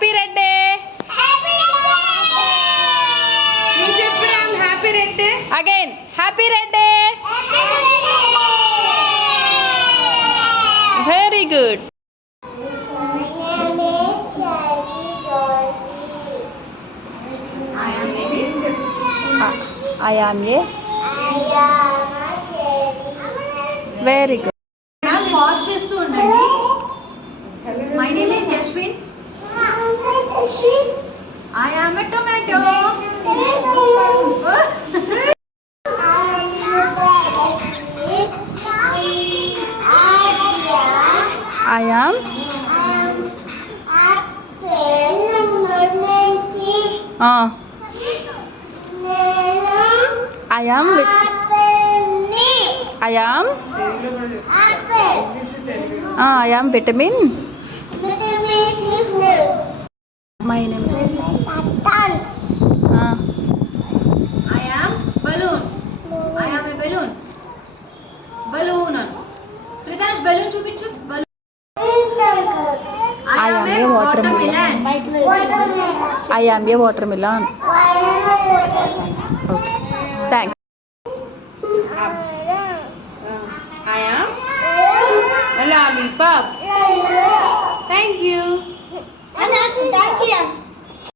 Happy red day. Happy red day again happy red day. Very good. I am a very good. Pause చేస్తూ ఉండండి. My name is Yashwin. I am a tomato. I am I am with I am vitamin. My name is I am balloon. I am a balloon. Balloon. Pritash balloon చూపించు. Balloon. I am a watermelon. I am a watermelon. Okay. Thanks. I am a lollipop. Thank you. Thank you.